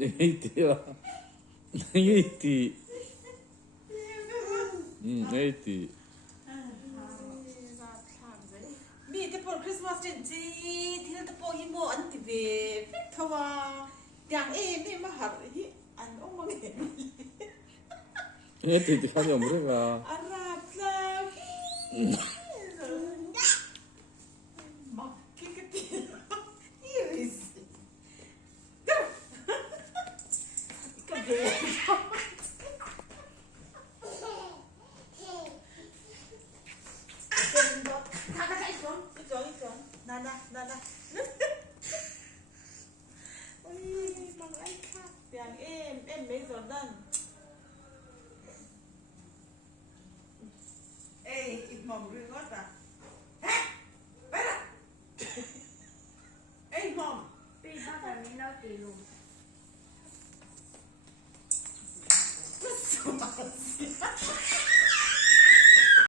80 là 80 80 มีแต่พอคริสต์มาสจริงๆที่เราตะโปฮิโมอันติเวฟิทว่าอย่างนี่มาหาที่อันองค์เห็น 80 ti fanno umbrella อาราบลามาคิดกันทีอีริสก็เบลNana. Ôi, bằng anh khác. Tiếng em mấy giờ đần. Ê, ít mỏng rươi gót à. Hả? Bé ra. Ê, mỏng. Đi bác là mình đâu kỳ lùm.